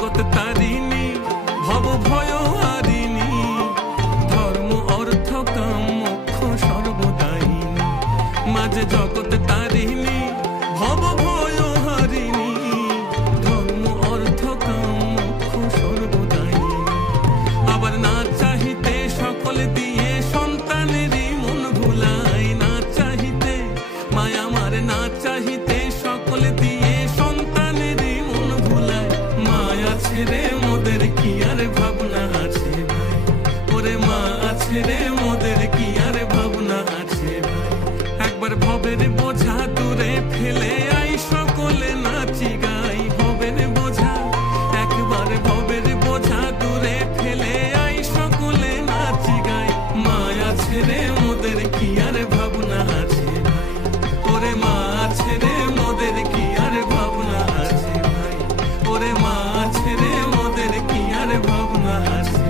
জগৎ তারিণী, ভব ভয় হারিণী, ধর্ম অর্থ কাম মোক্ষ সর্বদায়িনী। মাঝে জগৎ তারিণী, ভব ভয় হারিণী, ধর্ম অর্থ কাম মোক্ষ সর্বদায়িনী। আবার না চাহিতে সকল দিয়ে সন্তানেরই মন ভুলাই, না চাহিতে মায়া আমার, না চাহিতে সকল দিয়ে সন্তানেরই মন ভুলায়। মায়া ছেড়ে মোদের কি আর ভাবনা আছে ভাই, ওরে মা আছে রে মোদের কি আর ভাবনা আছে ভাই। একবার ভবের বোঝা দূরে ফেলে আই সকলে নাচি গাই, ভবের বোঝা একবার ভবের বোঝা দূরে ফেলে আই সকলে নাচি গাই। মায়া ছেড়ে মোদের কি আর ভাবনা আছে ভাই, ওরে মা ছেড়ে মোদের কি আর ভাবনা আছে ভাই, ওরে মা ছেড়ে মোদের কি আর ভাবনা আছে।